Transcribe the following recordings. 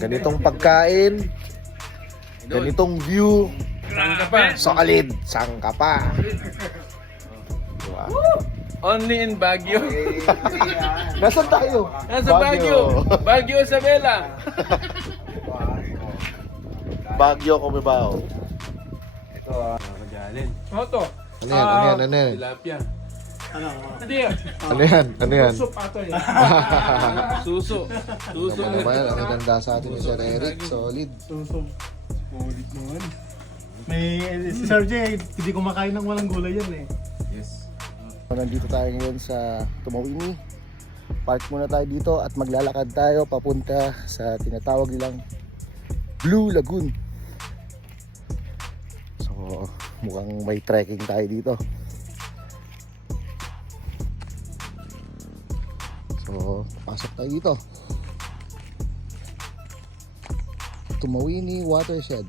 ganitong pagkain, ganitong view. Saan ka pa? Solid, saan ka pa? Diba? Only in Baguio. Nasaan tayo? Nasa Baguio. Baguio Isabela. Baguio Comebao. Magalin. Oto. Ano yan? Ano yan? Ano yan? Tilapia. Hindi. Ano yan? Ano yan? Suso. Suso. Ano ba yan? Ang ganda sa atin ni Sir Eric. Solid. Solid naman. May si Sir J, hindi kumakain ng walang gulay yan eh. Yes. Nandito tayo ngayon sa Tumawini. Park muna tayo dito at maglalakad tayo papunta sa tinatawag nilang Blue Lagoon. So mukhang may trekking tayo dito. So pasok tayo dito. Tumawini Watershed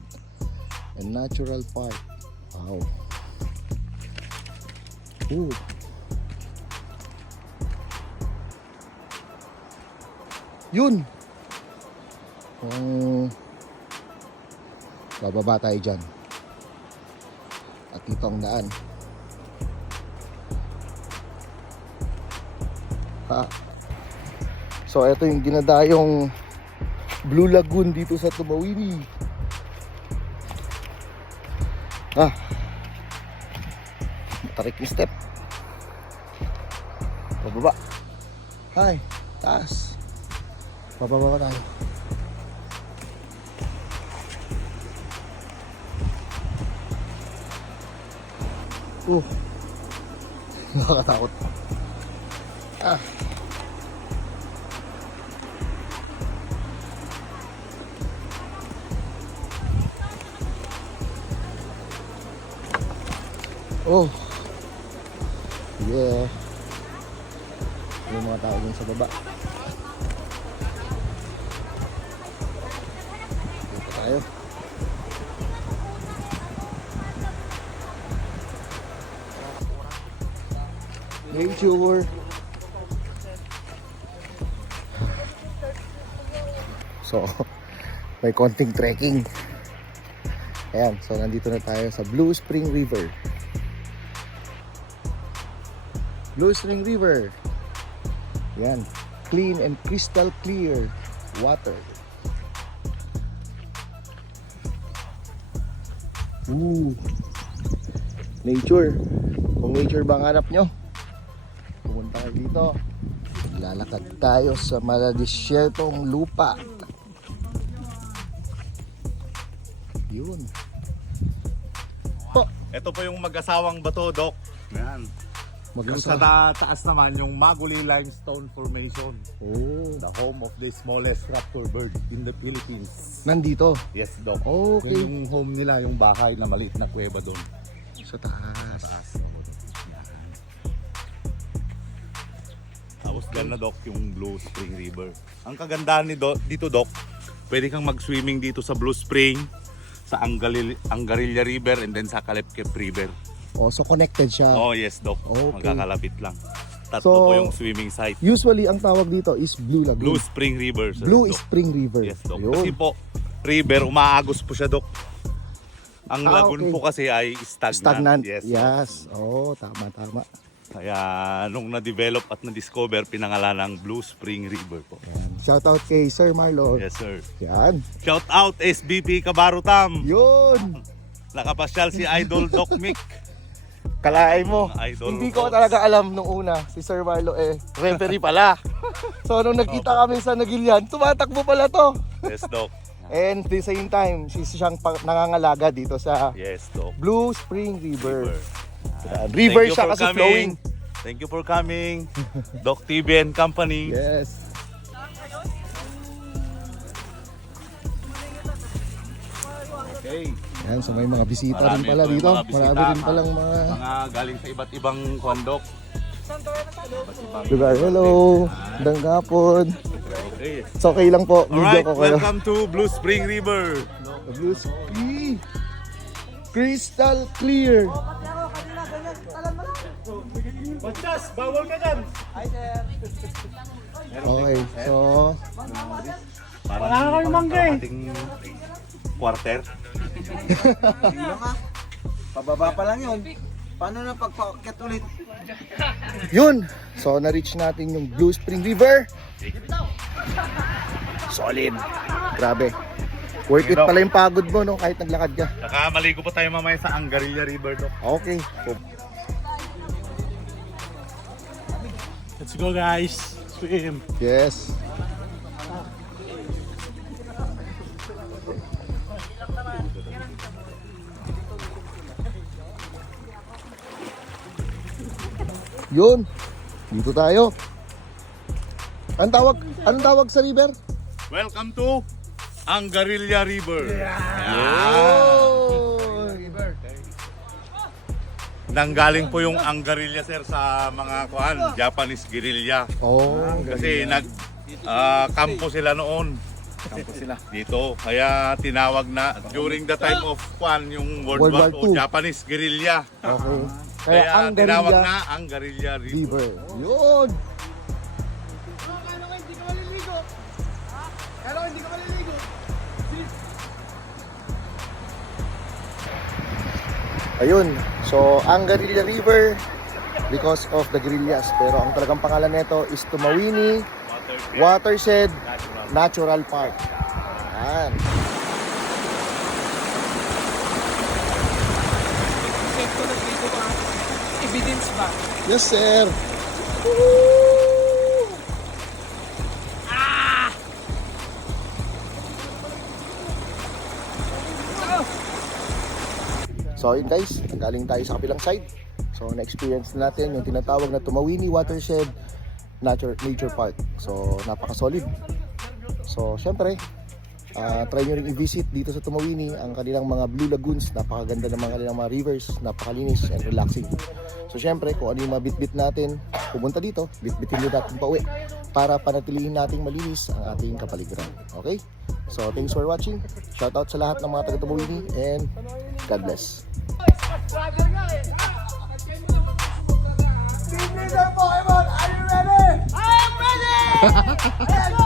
and Natural Park. Wow. Ooh. Yun. Bababa tayo dyan. At dito ang daan. So ito yung dinadayong Blue Lagoon dito sa Tumawini. Tarik yung step. Bababa. Hi, taas. Bababa ka tayo. Nakakatakot. Oh. Yeah. Yung mga tao dun sa baba. Dito tayo. Nature. So, may konting trekking. Ayan, so nandito na tayo sa Blue Spring River. Blue Spring River. Yan. Clean and crystal clear water. Ooh. Nature. Kung nature ba ang hanap nyo, pumunta kayo dito. Lalakad tayo sa maladisyertong lupa. Yun. Ito po yung mag-asawang bato, Doc. Yan. Yung sa taas naman, yung Maguli Limestone Formation. Oh. The home of the smallest raptor bird in the Philippines. Nandito. Yes, Doc. Okay. Yung home nila, yung bahay na maliit na kuweba doon. Sa taas. Tapos dyan na, Doc, yung Blue Spring River. Ang kagandahan dito, Doc, pwede kang mag-swimming dito sa Blue Spring, sa Angarilla River, and then sa Calipkep River. Oh, so connected siya. Oh, yes, Doc. Okay. Magkakalapit lang. Tatlo So, po yung swimming site. Usually, ang tawag dito is Blue Lagoon. Blue Spring River, sir, Blue Doc. Spring River. Yes, Doc. Ayun. Kasi po, river, umaagos po siya, Doc. Ang lagoon Okay. po kasi ay stagnant. Stagnant. Yes. Yes. Oh, tama. Kaya nung na-develop at na-discover, pinangalan ng Blue Spring River po. Shout out kay Sir Marlon. Yes, sir. Yan. Shout out SBP Kabarutam. Yun. Nakapasyal si Idol Doc Mick. Kalaay mo. Idol Hindi ko Fox. talaga alam nung una. Si Sir Marlo referee pala. So nung nagkita kami sa Nagilian, tumatakbo pala to. Yes, Doc. And at the same time, siyang nangangalaga dito sa Yes, Doc. Blue Spring River. Yan. Thank River you siya for kasi coming. flowing. Thank you for coming. Doc TV and Company. Yes. Okay. Yan, so may mga bisita rin Marami pala po yung dito. mga bisita. Marami rin palang mga Mga galing sa iba't ibang kondok. lugar. Hello. Magandang hapon. Okay. It's okay lang po. Video Alright, ko kayo. welcome to Blue Spring River. Blue Spring. Crystal clear. Bachas, bawal ka dyan! Okay, so Parang Wala na kami mangga eh. kalahating quarter. Pababa pa lang yun. Paano na pagpaakyat ulit? Yun! So, na-reach natin yung Blue Spring River. Solid. Grabe. Worth it pala yung pagod mo, no? Kahit naglakad ka. Saka maligo pa tayo mamaya sa Angarilla River, Doc. Okay. So, Let's go guys. Swim. yes. Yun. Dito tayo. Anong tawag sa river? Welcome to Angarilla River. Oh! Nanggaling po yung Angarilla, sir, sa mga Japanese guerrilla. Oh, Kasi kampo sila noon. Kampo sila dito. Kaya tinawag na during the time of yung World War II, Japanese guerrilla. okay. Kaya tinawag Angarilla na Angarilla River. River. Yun. Ayun. So, Angarilla River because of the guerrillas. Pero ang talagang pangalan nito is Tumawini Watershed Natural Park. Yan. Evidence ba? Yes, sir. So yun guys, galing tayo sa kabilang side. So na-experience natin yung tinatawag na Tumawini Watershed Nature Park. So napaka-solid. So syempre, try nyo rin i-visit dito sa Tumawini ang kanilang mga Blue Lagoons. Napakaganda ng mga kanilang mga rivers, napakalinis and relaxing. So syempre, kung ano yung mabitbit natin, pumunta dito, bitbitin nyo natin pa uwi para panatilihin nating malinis ang ating kapaligiran. Okay? So thanks for watching. Shoutout sa lahat ng mga taga Tumawini and God bless. Pokemon, are you ready? I am ready! Let's go!